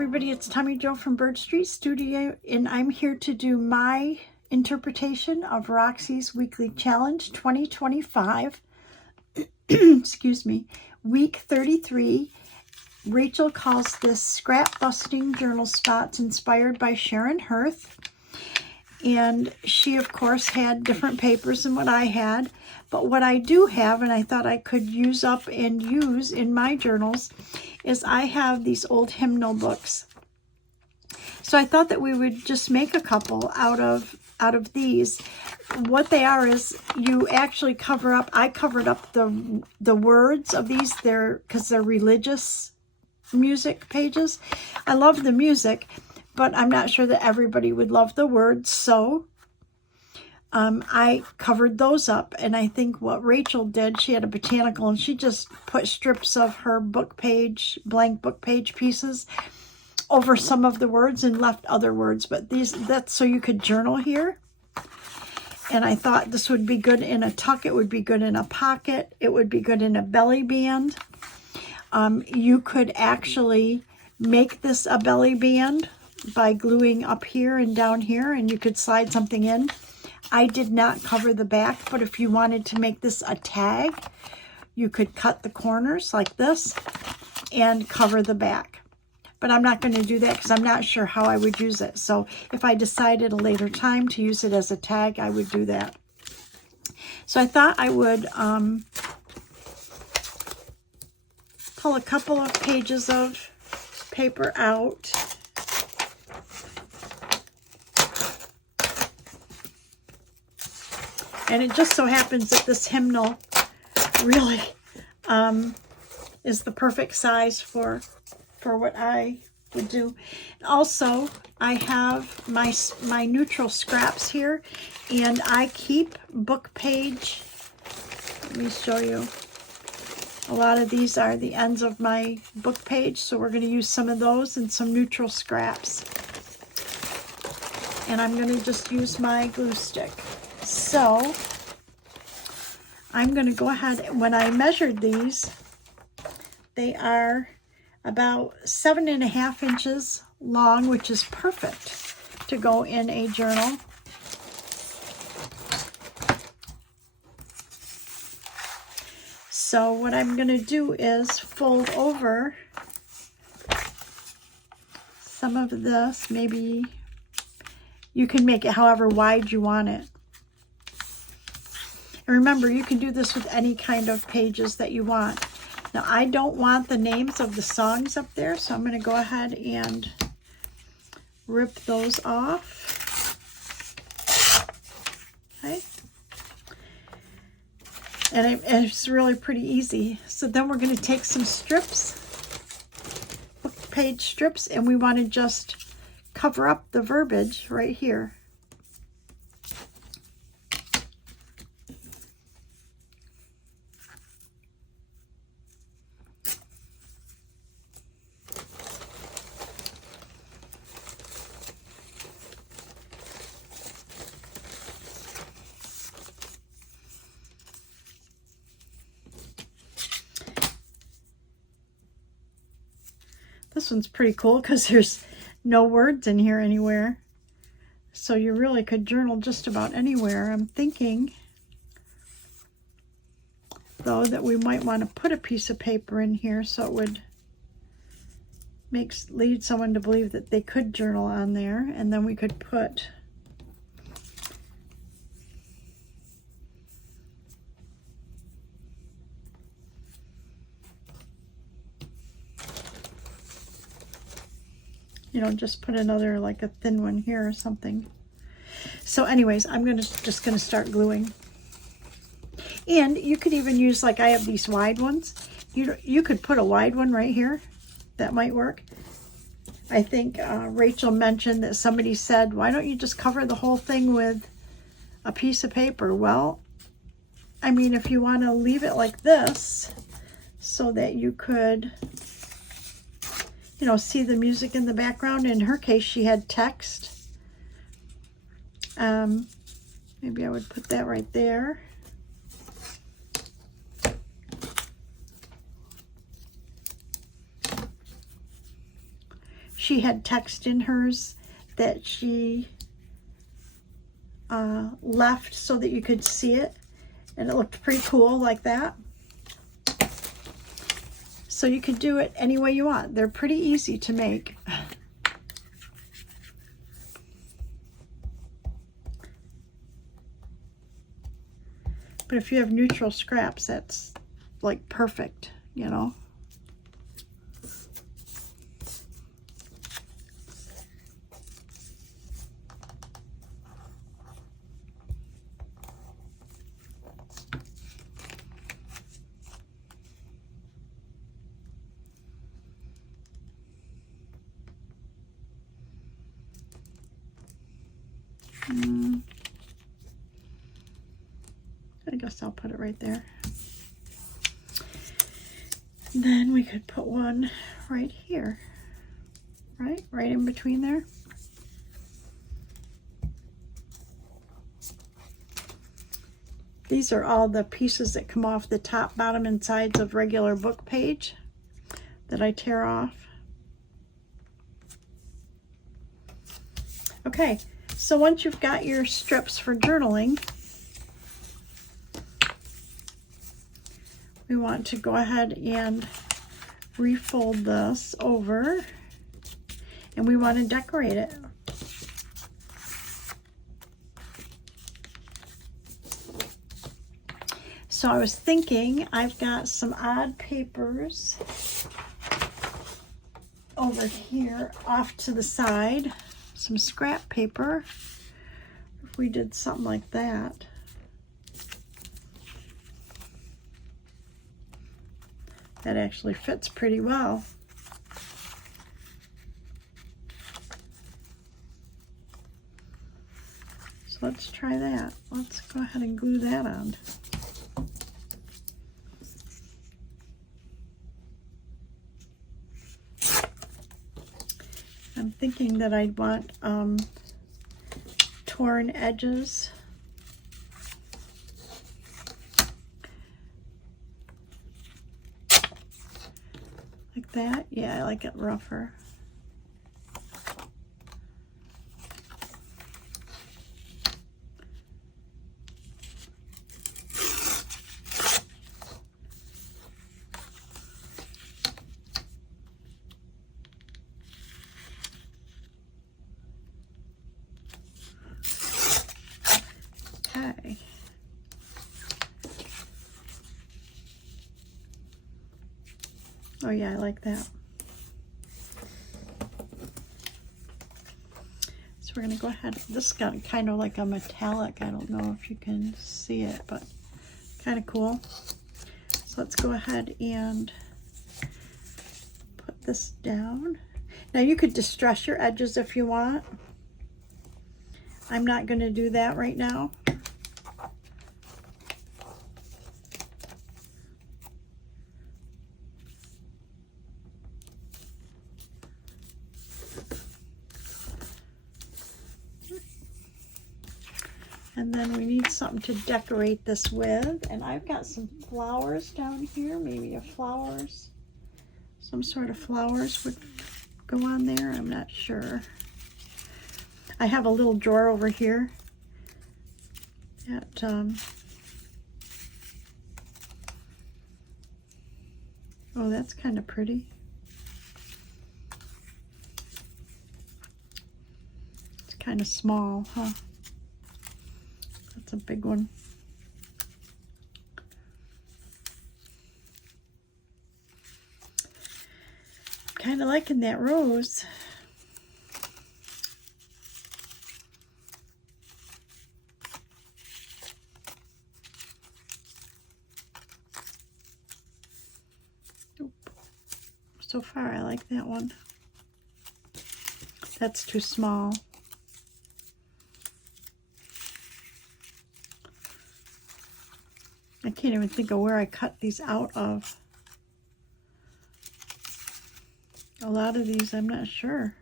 everybody, it's Tommy Jo from Bird Street Studio, and I'm here to do my interpretation of Roxy's Weekly Challenge 2025. Excuse me, week 33. Rachel calls this Scrap Busting Journal Spots, inspired by Sharon Hirth. And she, of course, had different papers than what I had. But what I do have, and I thought I could use up and use in my journals, is I have these old hymnal books. So I thought that we would just make a couple out of these. What they are is you actually cover up, I covered up the words of these, because they're religious music pages. I love the music, but I'm not sure that everybody would love the words, so I covered those up. And I think what Rachel did, she had a botanical, and she just put strips of her book page, blank book page pieces over some of the words and left other words. But that's so you could journal here. And I thought this would be good in a tuck. It would be good in a pocket. It would be good in a belly band. You could actually make this a belly band by gluing up here and down here, and you could slide something in. I did not cover the back, but if you wanted to make this a tag, you could cut the corners like this and cover the back. But I'm not going to do that because I'm not sure how I would use it. So if I decide at a later time to use it as a tag, I would do that. So I thought I would pull a couple of pages of paper out. And it just so happens that this hymnal really is the perfect size for what I would do. Also, I have my neutral scraps here, and I keep book page. Let me show you. A lot of these are the ends of my book page, so we're going to use some of those and some neutral scraps. And I'm going to just use my glue stick. So I'm going to go ahead. When I measured these, they are about 7.5 inches long, which is perfect to go in a journal. So what I'm going to do is fold over some of this. Maybe you can make it however wide you want it. And remember, you can do this with any kind of pages that you want. Now, I don't want the names of the songs up there, so I'm going to go ahead and rip those off. Okay. And it's really pretty easy. So then we're going to take some strips, book page strips, and we want to just cover up the verbiage right here. This one's pretty cool because there's no words in here anywhere. So you really could journal just about anywhere. I'm thinking, though, that we might want to put a piece of paper in here so it would lead someone to believe that they could journal on there. And then we could put just put another, like a thin one here or something. So anyways, I'm just gonna start gluing. And you could even use, like I have these wide ones. You could put a wide one right here. That might work. I think Rachel mentioned that somebody said, why don't you just cover the whole thing with a piece of paper? Well, I mean, if you want to leave it like this so that you could see the music in the background. In her case, she had text. Maybe I would put that right there. she had text in hers that she left so that you could see it, and it looked pretty cool like that. So you could do it any way you want. They're pretty easy to make. But if you have neutral scraps, that's like perfect, you know. I guess I'll put it right there. And then we could put one right here, right in between there. These are all the pieces that come off the top, bottom, and sides of regular book page that I tear off. Okay, so once you've got your strips for journaling, we want to go ahead and refold this over, and we want to decorate it. So I was thinking, I've got some odd papers over here off to the side, some scrap paper. If we did something like that. That actually fits pretty well. So let's try that. Let's go ahead and glue that on. I'm thinking that I'd want torn edges. Like that. Yeah, I like it rougher. Okay. Oh yeah, I like that. So we're going to go ahead. This got kind of like a metallic. I don't know if you can see it, but kind of cool. So let's go ahead and put this down. Now you could distress your edges if you want. I'm not going to do that right now. And then we need something to decorate this with. And I've got some flowers down here, maybe a flowers. Some sort of flowers would go on there, I'm not sure. I have a little drawer over here that oh, that's kind of pretty. It's kind of small, huh? That's a big one. Kind of liking that rose. So far, I like that one. That's too small. I can't even think of where I cut these out of. A lot of these, I'm not sure.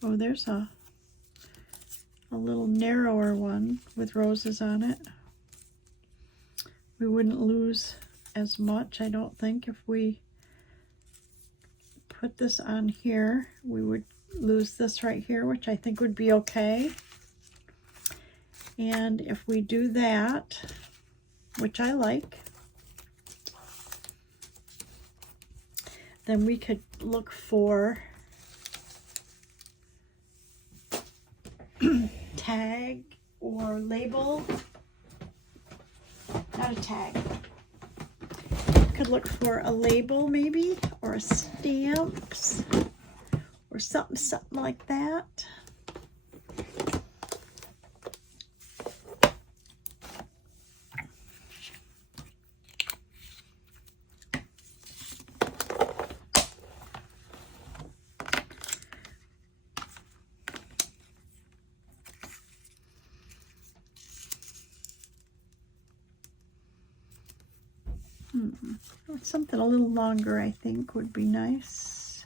Oh, there's a little narrower one with roses on it. We wouldn't lose as much, I don't think, if we put this on here, we would lose this right here, which I think would be okay. And if we do that, which I like, then we could look for tag or label, not a tag. Could look for a label maybe, or a stamps, or something like that. Something a little longer, I think, would be nice.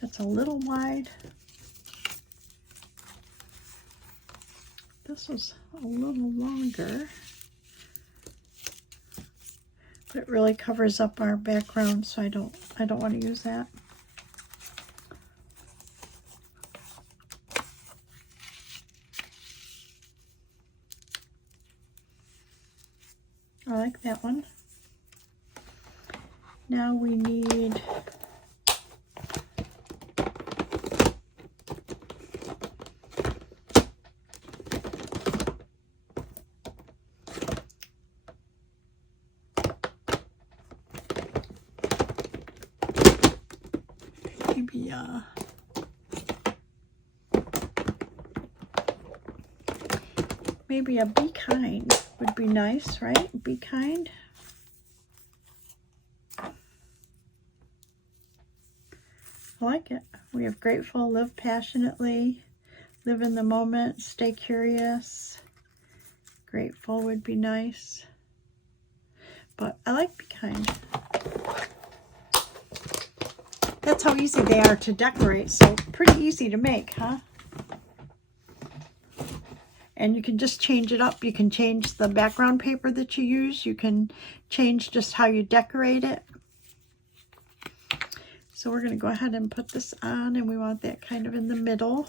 That's a little wide. This was a little longer. But it really covers up our background, so I don't want to use that. I like that one. Now we need maybe a Be Kind would be nice, right? Be kind. I like it. We have grateful, live passionately, live in the moment, stay curious. Grateful would be nice. But I like Be Kind. That's how easy they are to decorate. So pretty easy to make, huh? And you can just change it up. You can change the background paper that you use. You can change just how you decorate it. So we're going to go ahead and put this on, and we want that kind of in the middle.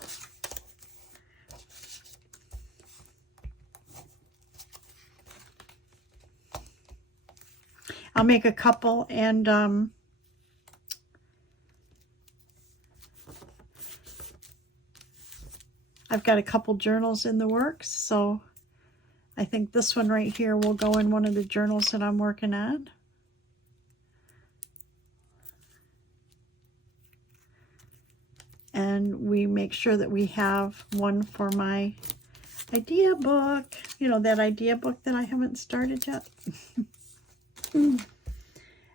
I'll make a couple, and I've got a couple journals in the works, so I think this one right here will go in one of the journals that I'm working on. And we make sure that we have one for my idea book. You know, that idea book that I haven't started yet.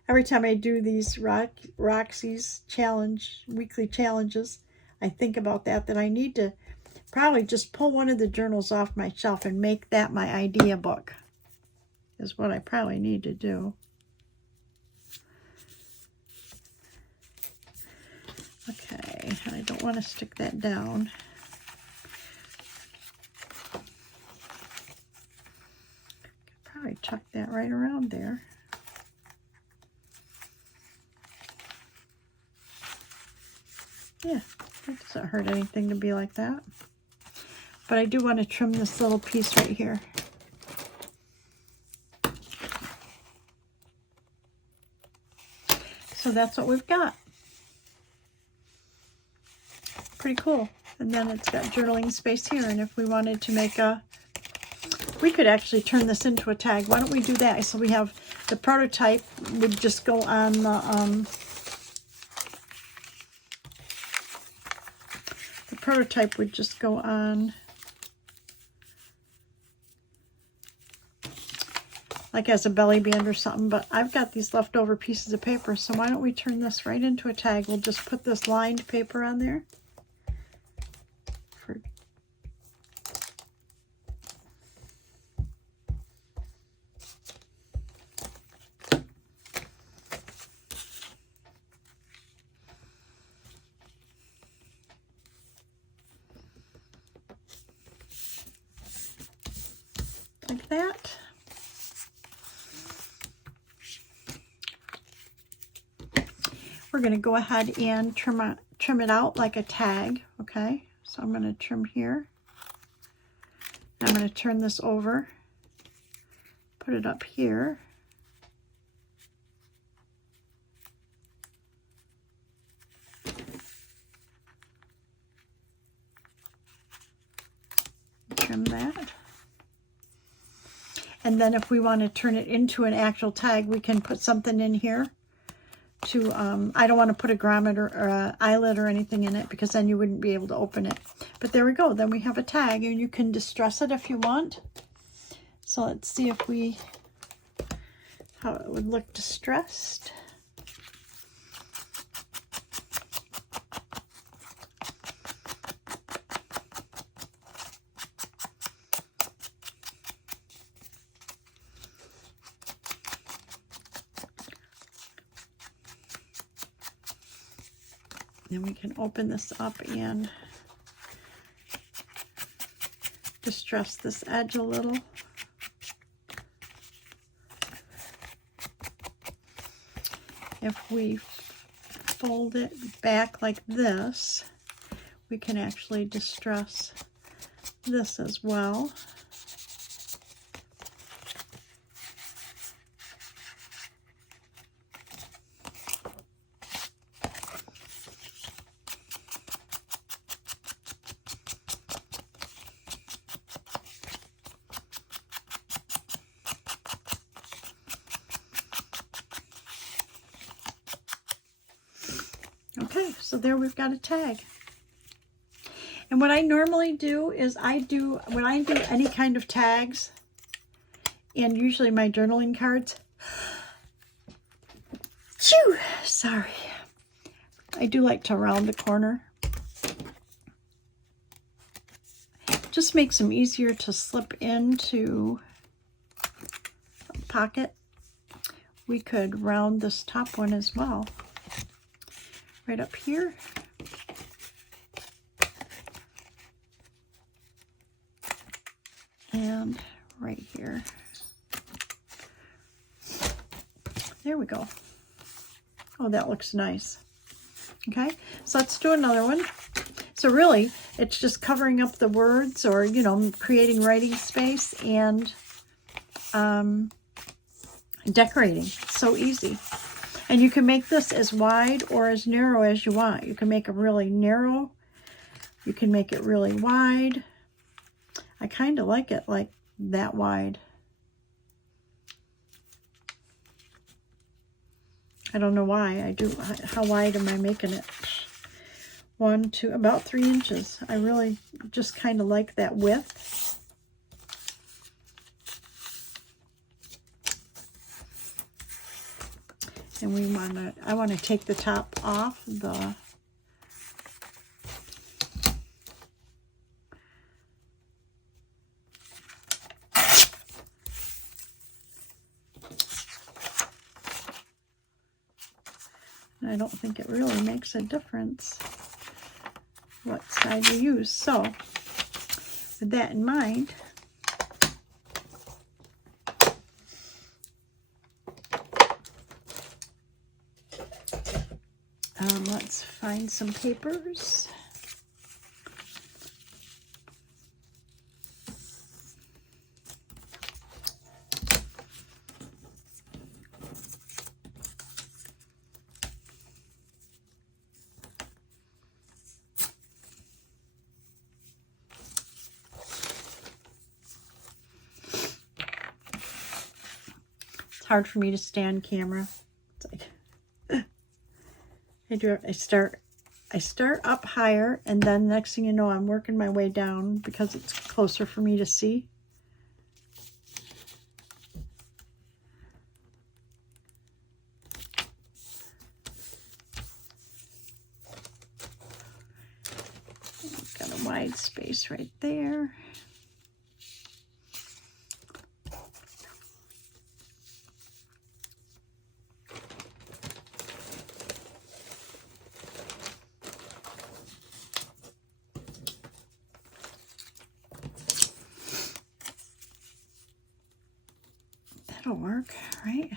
Every time I do these Roxy's weekly challenges, I think about that I need to probably just pull one of the journals off my shelf and make that my idea book, is what I probably need to do. Okay, I don't want to stick that down. Could probably tuck that right around there. Yeah, that doesn't hurt anything to be like that. But I do want to trim this little piece right here. So that's what we've got. Pretty cool. And then it's got journaling space here. And if we wanted to make we could actually turn this into a tag. Why don't we do that? So we have the prototype would just go on the prototype would just go on like as a belly band or something, but I've got these leftover pieces of paper, so why don't we turn this right into a tag? We'll just put this lined paper on there. like that. We're going to go ahead and trim it out like a tag, okay? So I'm going to trim here. I'm going to turn this over, put it up here. Trim that. And then if we want to turn it into an actual tag, we can put something in here to, I don't want to put a grommet or a eyelet or anything in it because then you wouldn't be able to open it. But there we go. Then we have a tag, and you can distress it if you want. So let's see if how it would look distressed. Then we can open this up and distress this edge a little. If we fold it back like this, we can actually distress this as well. Okay, so there we've got a tag. And what I normally do is when I do any kind of tags, and usually my journaling cards, sorry, I do like to round the corner. Just makes them easier to slip into a pocket. We could round this top one as well. Right up here. And right here. There we go. Oh, that looks nice. Okay, so let's do another one. So really, it's just covering up the words, or, you know, creating writing space and decorating. So easy. And you can make this as wide or as narrow as you want. You can make it really narrow. You can make it really wide. I kind of like it like that wide. I don't know why I do. How wide am I making it? 1, 2, about 3 inches. I really just kind of like that width. And I want to take the top off the I don't think it really makes a difference what side you use. So with that in mind, let's find some papers. It's hard for me to stand camera. It's like I start up higher, and then next thing you know, I'm working my way down because it's closer for me to see. Got a wide space right there. That'll work, right?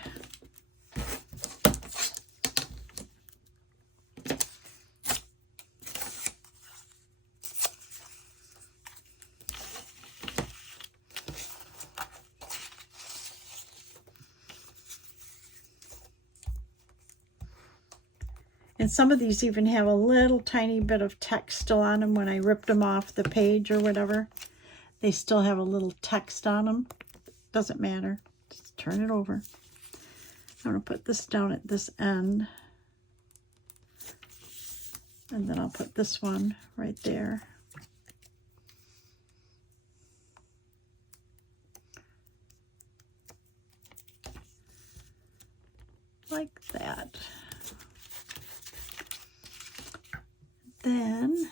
And some of these even have a little tiny bit of text still on them when I ripped them off the page or whatever. They still have a little text on them. Doesn't matter. Just turn it over. I'm going to put this down at this end. And then I'll put this one right there. Like that. Then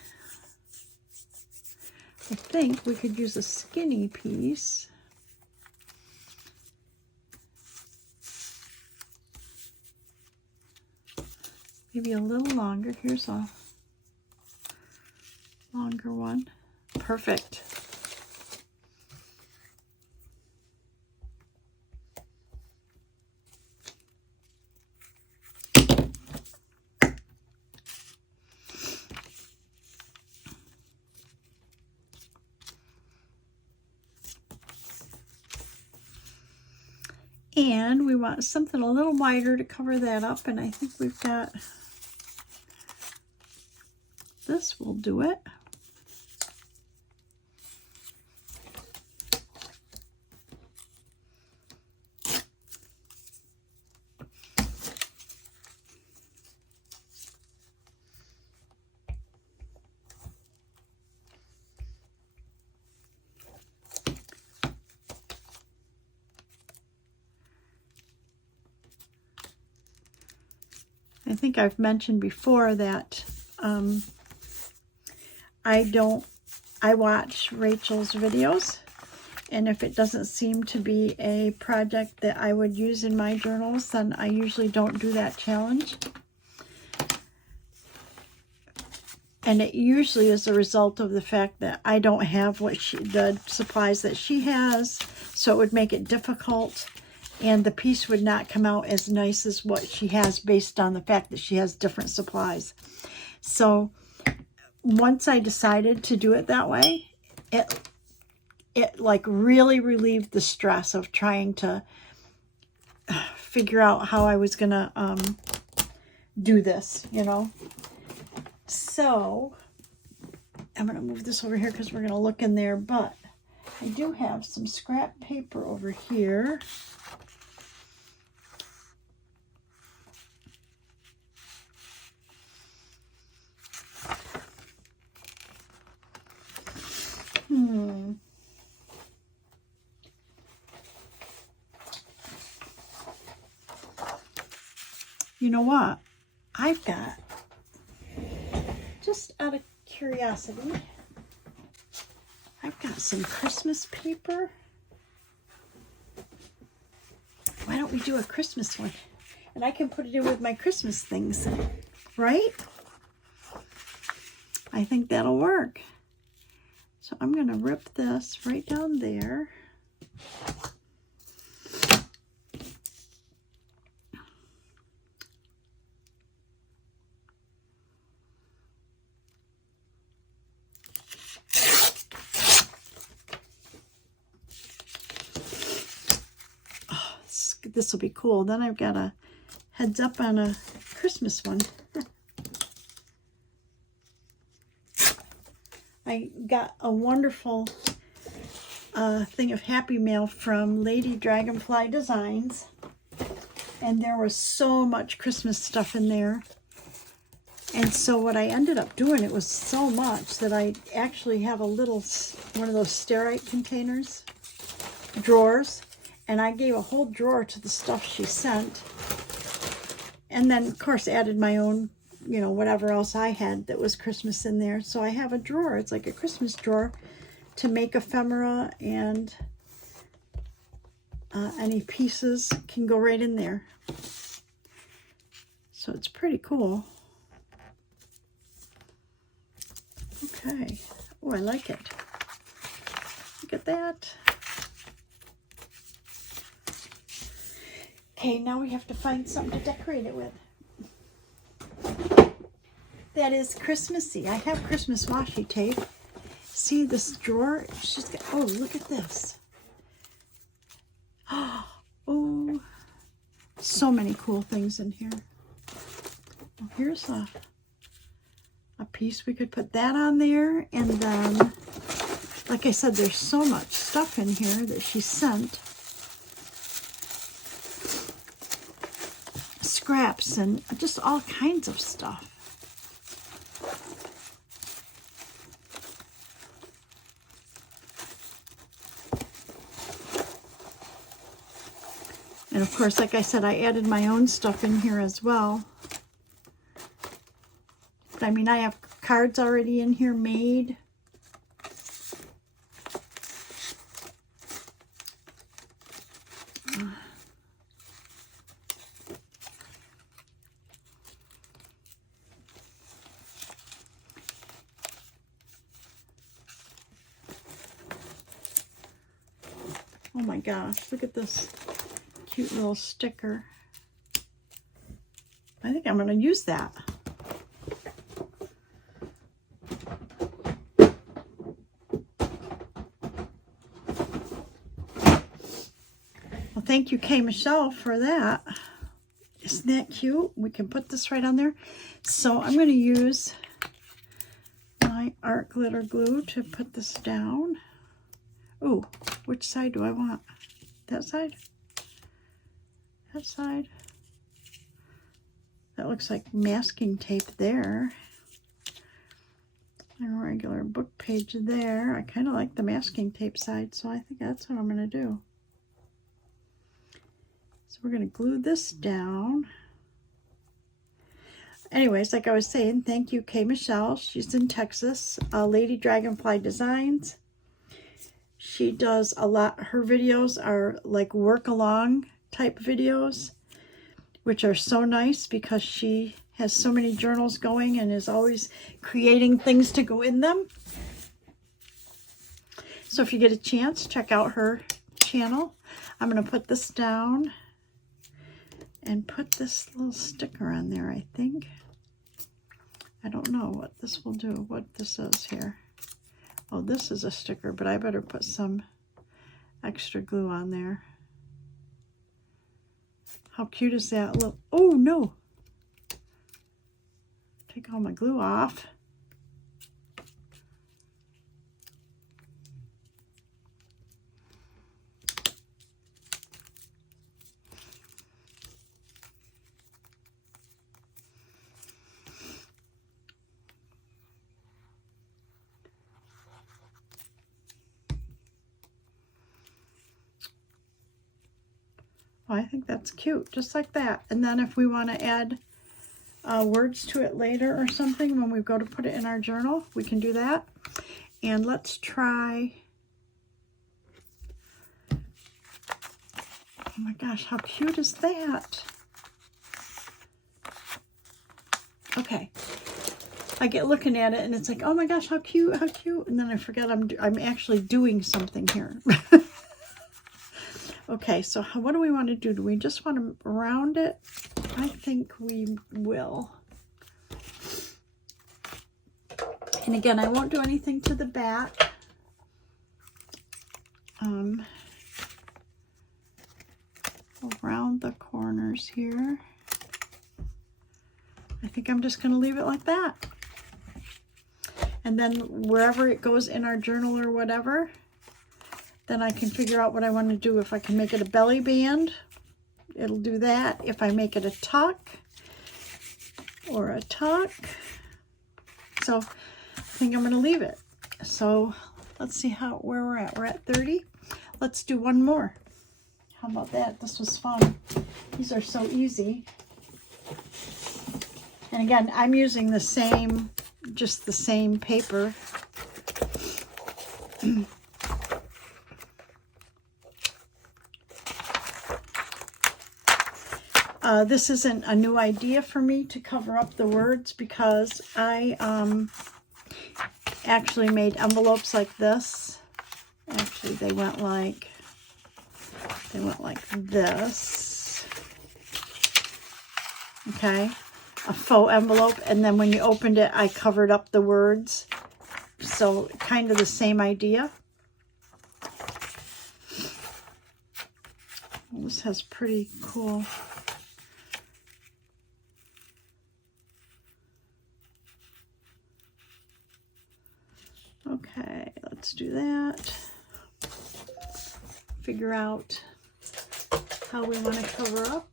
I think we could use a skinny piece. Maybe a little longer. Here's a longer one. Perfect. And we want something a little wider to cover that up, and I think we've got this will do it. I think I've mentioned before that I watch Rachel's videos, and if it doesn't seem to be a project that I would use in my journals, then I usually don't do that challenge. And it usually is a result of the fact that I don't have the supplies that she has, so it would make it difficult. And the piece would not come out as nice as what she has based on the fact that she has different supplies. So once I decided to do it that way, it like really relieved the stress of trying to figure out how I was going to do this, you know. So I'm going to move this over here because we're going to look in there, but I do have some scrap paper over here. You know what? I've got, just out of curiosity, I've got some Christmas paper. Why don't we do a Christmas one? And I can put it in with my Christmas things, right? I think that'll work. So I'm going to rip this right down there. Oh, this will be cool. Then I've got a heads up on a Christmas one. I got a wonderful thing of Happy Mail from Lady Dragonfly Designs, and there was so much Christmas stuff in there. And so what I ended up doing, it was so much that I actually have a little one of those Starite containers, drawers, and I gave a whole drawer to the stuff she sent, and then of course added my own, you know, whatever else I had that was Christmas in there. So I have a drawer. It's like a Christmas drawer to make ephemera, and any pieces can go right in there. So it's pretty cool. Okay. Oh, I like it. Look at that. Okay, now we have to find something to decorate it with. That is Christmassy. I have Christmas washi tape. See this drawer? She's got, oh, look at this. Oh, so many cool things in here. Well, here's a piece. We could put that on there. And then, like I said, there's so much stuff in here that she sent. Scraps and just all kinds of stuff. And of course, like I said, I added my own stuff in here as well. I mean, I have cards already in here made. Oh my gosh, look at this cute little sticker. I think I'm going to use that. Well, thank you, K. Michelle, for that. Isn't that cute? We can put this right on there. So I'm going to use my art glitter glue to put this down. Oh, which side do I want? That side? That side? That looks like masking tape there. And a regular book page there. I kind of like the masking tape side, so I think that's what I'm going to do. So we're going to glue this down. Anyways, like I was saying, thank you, K. Michelle. She's in Texas. Lady Dragonfly Designs. She does a lot. Her videos are like work-along type videos, which are so nice because she has so many journals going and is always creating things to go in them. So if you get a chance, check out her channel. I'm going to put this down and put this little sticker on there, I think. I don't know what this will do, what this is here. Oh, this is a sticker, but I better put some extra glue on there. How cute is that? Look. Oh, no. Take all my glue off. Oh, I think that's cute, just like that. And then if we want to add words to it later or something, when we go to put it in our journal, we can do that. And let's try, oh my gosh, how cute is that? Okay, I get looking at it and it's like, oh my gosh, how cute, how cute. And then I forget I'm actually doing something here. Okay, so what do we want to do? Do we just want to round it? I think we will. And again, I won't do anything to the back. We'll round the corners here. I think I'm just going to leave it like that. And then wherever it goes in our journal or whatever, then I can figure out what I want to do. If I can make it a belly band, it'll do that. If I make it a tuck or a tuck. So I think I'm going to leave it. So let's see where we're at. We're at 30. Let's do one more. How about that? This was fun. These are so easy. And again, I'm using the same, just the same paper. This isn't a new idea for me to cover up the words because I actually made envelopes like this. Actually, they went like this. okay? A faux envelope, and then when you opened it, I covered up the words. So kind of the same idea. This has pretty cool. Okay, let's do that. Figure out how we want to cover up.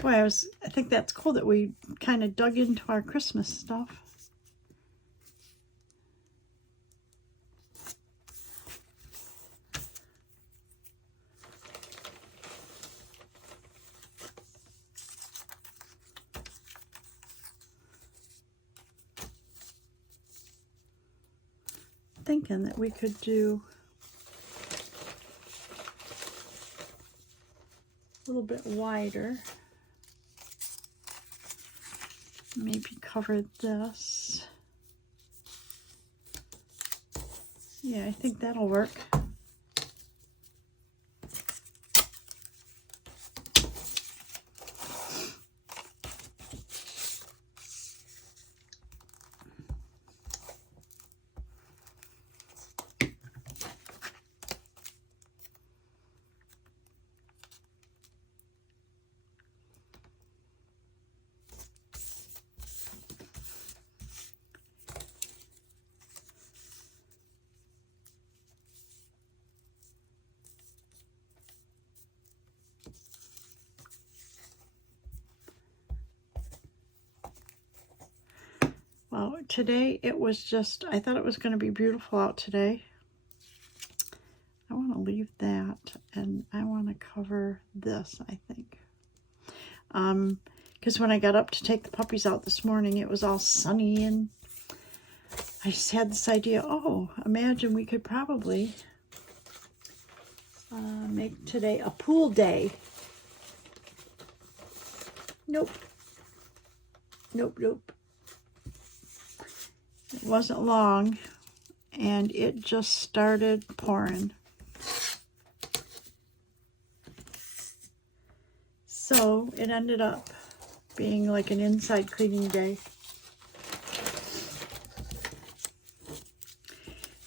Boy, I think that's cool that we kind of dug into our Christmas stuff. Thinking that we could do a little bit wider. Maybe cover this. Yeah, I think that'll work. Well, today it was just, I thought it was going to be beautiful out today. I want to leave that, and I want to cover this, I think. Because when I got up to take the puppies out this morning, it was all sunny, and I just had this idea, oh, imagine we could probably make today a pool day. Nope. Nope, nope. It wasn't long, and it just started pouring. So it ended up being like an inside cleaning day.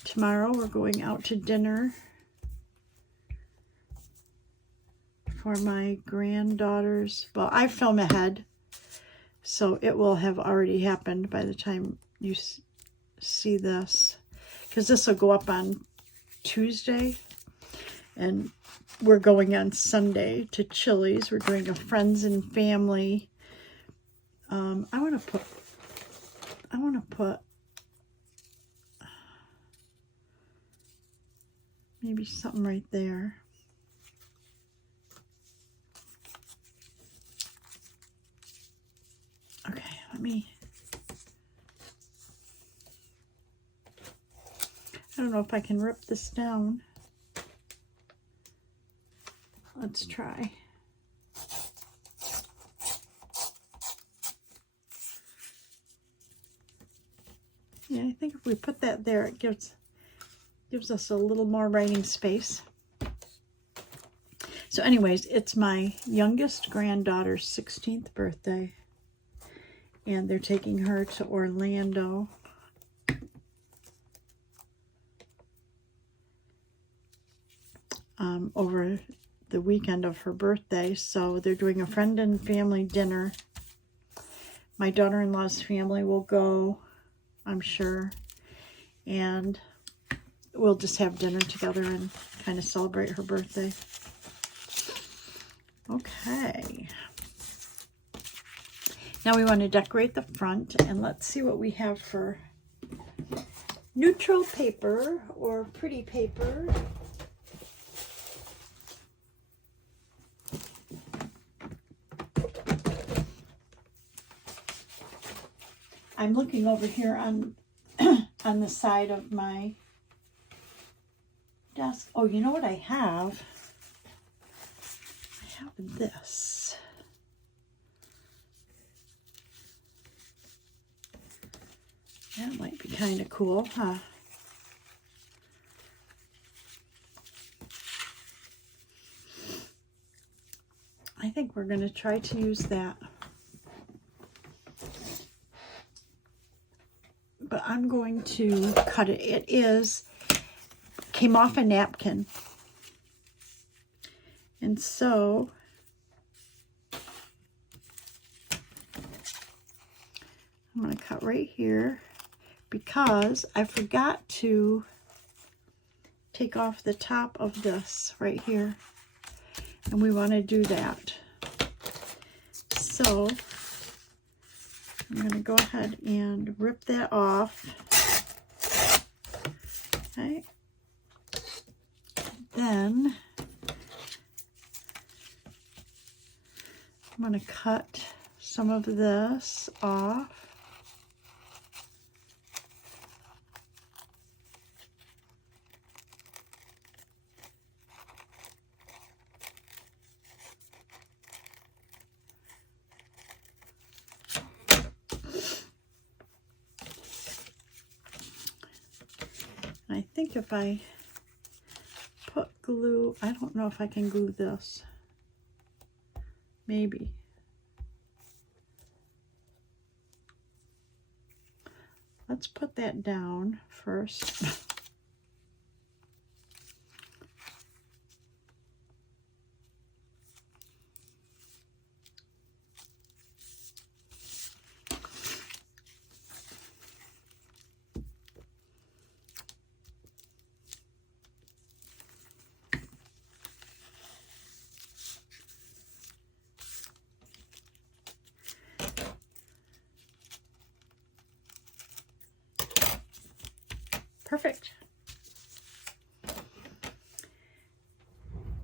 Tomorrow we're going out to dinner for my granddaughter's, well, I film ahead, so it will have already happened by the time you see this, because this will go up on Tuesday, and we're going on Sunday to Chili's. We're doing a friends and family. I want to put maybe something right there. Okay, I don't know if I can rip this down. Let's try. Yeah, I think if we put that there, it gives us a little more writing space. So anyways, it's my youngest granddaughter's 16th birthday, and they're taking her to Orlando. Over the weekend of her birthday, so they're doing a friend and family dinner. My daughter-in-law's family will go, I'm sure, and we'll just have dinner together and kind of celebrate her birthday. Okay. Now we want to decorate the front, and let's see what we have for neutral paper or pretty paper. I'm looking over here on on the side of my desk. Oh, you know what I have? I have this. That might be kind of cool, huh? I think we're going to try to use that. But I'm going to cut it. It came off a napkin. And so I'm going to cut right here because I forgot to take off the top of this right here. And we want to do that. So I'm going to go ahead and rip that off. Okay. Then I'm going to cut some of this off. I think if I put glue, I don't know if I can glue this. Maybe. Let's put that down first. Perfect.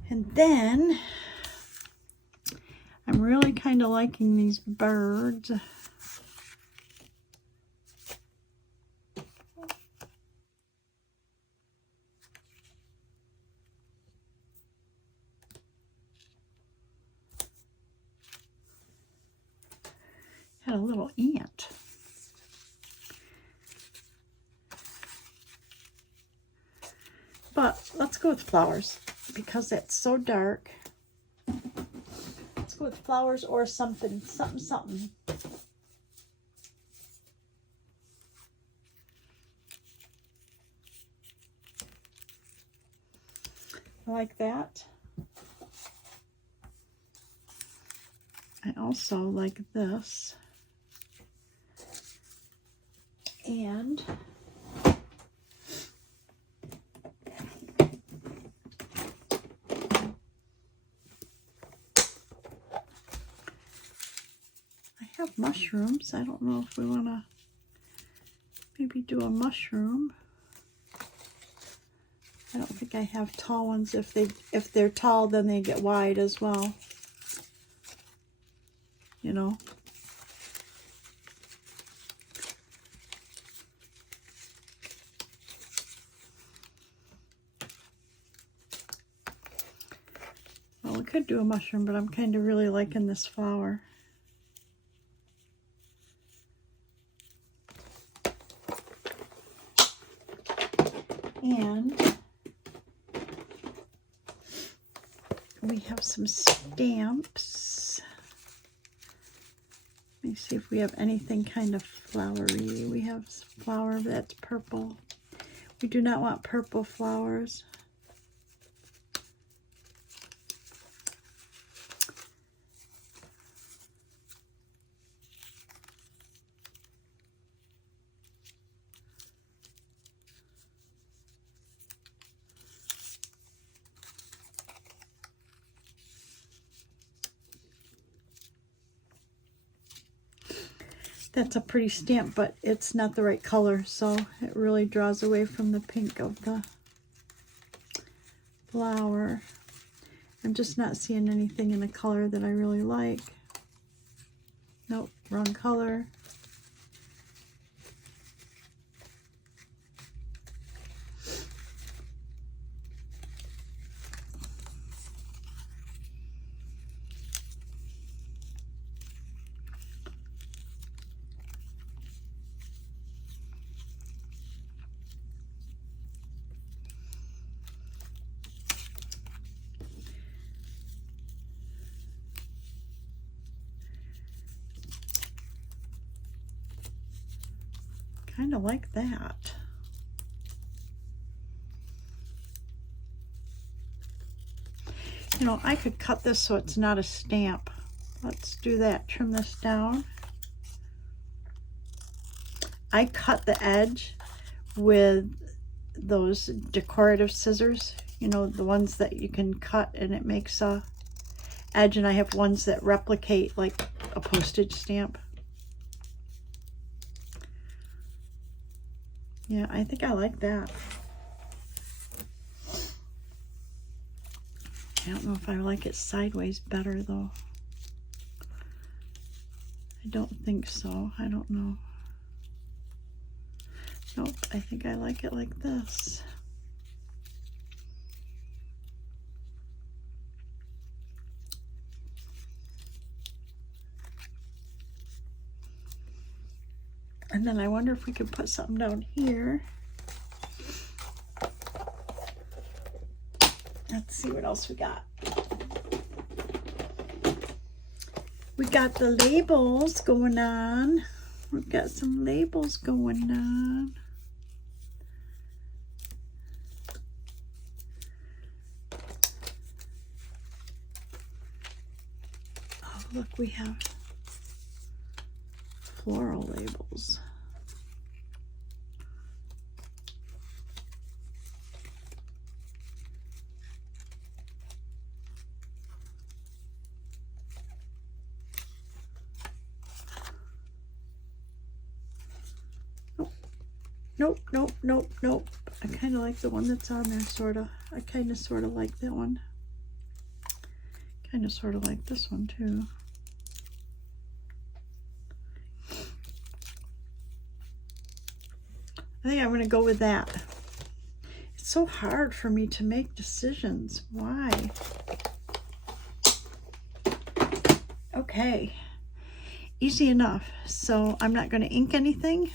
And then I'm really kind of liking these birds. Had a little ant. But let's go with flowers because that's so dark. Let's go with flowers or something. Like that. I also like this. And I have mushrooms. I don't know if we want to maybe do a mushroom. I don't think I have tall ones. If they're tall, then they get wide as well. You know. Well, we could do a mushroom, but I'm kind of really liking this flower. And we have some stamps. Let me see if we have anything kind of flowery. We have flower that's purple. We do not want purple flowers. That's a pretty stamp, but it's not the right color, so it really draws away from the pink of the flower. I'm just not seeing anything in the color that I really like. Nope, wrong color. kind of like that. You know, I could cut this so it's not a stamp. Let's do that. Trim this down. I cut the edge with those decorative scissors, you know, the ones that you can cut and it makes a edge, and I have ones that replicate like a postage stamp. Yeah, I think I like that. I don't know if I like it sideways better though. I don't think so. I don't know. Nope, I think I like it like this. And then I wonder if we could put something down here. Let's see what else we got. We got the labels going on. We've got some labels going on. Oh, look, we have floral labels. Nope, nope, nope, nope. I kind of like the one that's on there, sort of. I kind of sort of like that one. Kind of sort of like this one too. I think I'm going to go with that. It's so hard for me to make decisions. Why? Okay. Easy enough. So I'm not going to ink anything.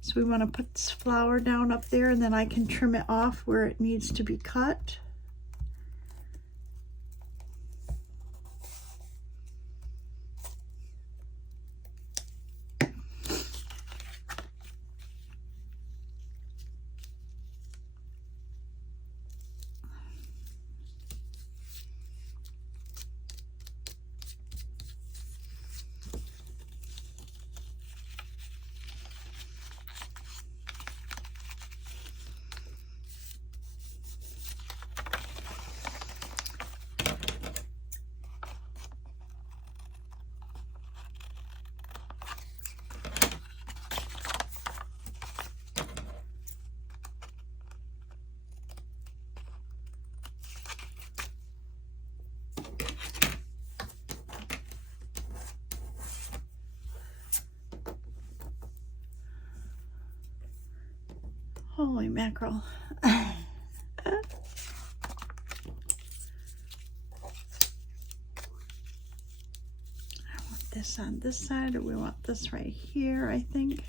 So we want to put this flower down up there, and then I can trim it off where it needs to be cut. Holy mackerel. I want this on this side, or we want this right here, I think.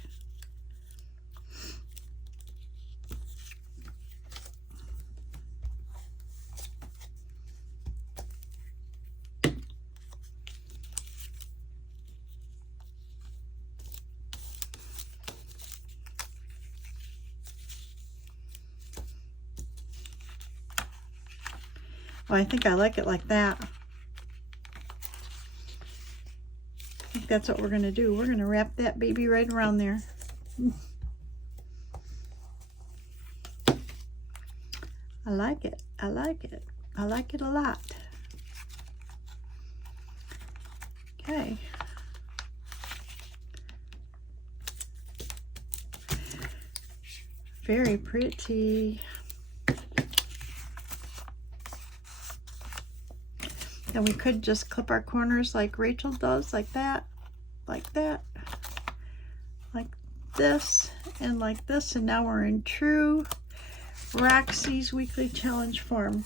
Well, I think I like it like that. I think that's what we're going to do. We're going to wrap that baby right around there. I like it. I like it. I like it a lot. Okay. Very pretty. And we could just clip our corners like Rachel does, like that, like this, and like this. And now we're in true Roxy's Weekly Challenge form.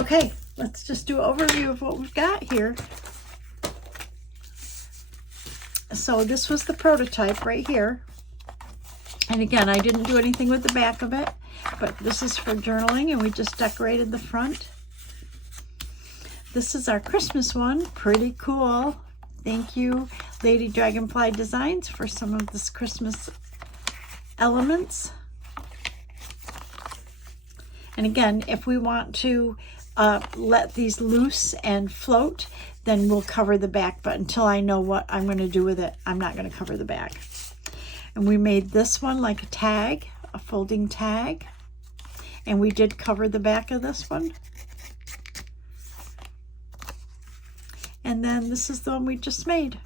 Okay, let's just do an overview of what we've got here. So this was the prototype right here. And again, I didn't do anything with the back of it, but this is for journaling, and we just decorated the front. This is our Christmas one. Pretty cool. Thank you, Lady Dragonfly designs for some of this Christmas elements. And again, if we want to let these loose and float, then we'll cover the back. But until I know what I'm going to do with it, I'm not going to cover the back. And we made this one like a tag, a folding tag. And we did cover the back of this one. And then this is the one we just made.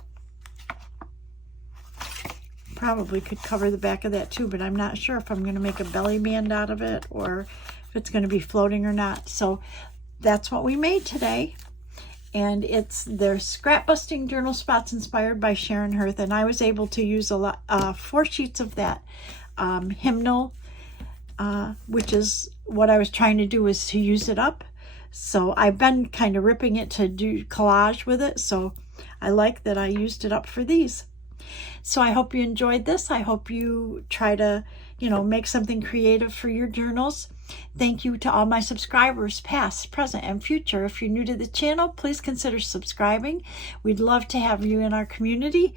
Probably could cover the back of that too, but I'm not sure if I'm going to make a belly band out of it or if it's going to be floating or not. So that's what we made today. And they're scrap busting journal spots inspired by Sharon Hearth. And I was able to use 4 sheets of that hymnal, which is what I was trying to do, is to use it up. So I've been kind of ripping it to do collage with it. So I like that I used it up for these. So I hope you enjoyed this. I hope you try to, make something creative for your journals. Thank you to all my subscribers, past, present, and future. If you're new to the channel, please consider subscribing. We'd love to have you in our community.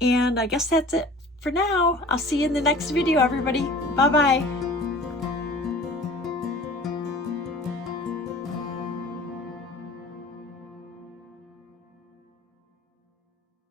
And I guess that's it for now. I'll see you in the next video, everybody. Bye-bye.